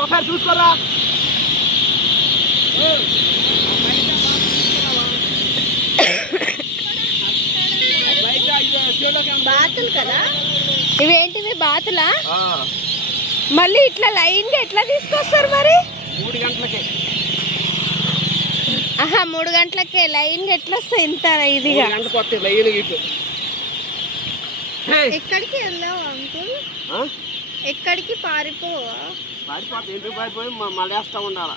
ఒకసారి చూసుకోరా. బాతులు కదా ఇవేంటివి? బాతులా? మళ్ళీ ఇట్లా లైన్ గా ఎట్లా తీసుకొస్తారు మరి? 3 గంటలకే. ఆహా 3 గంటలకే లైన్ గా ఎట్లా వస్తాయి? ఇంత ఇదిగా ఎక్కడికి వెళ్ళావు అంకుల్? ఎక్కడికి పారిపోవా? పారిపోతే ఇంటికి పారిపోయి మళ్ళేస్తా ఉండాలి.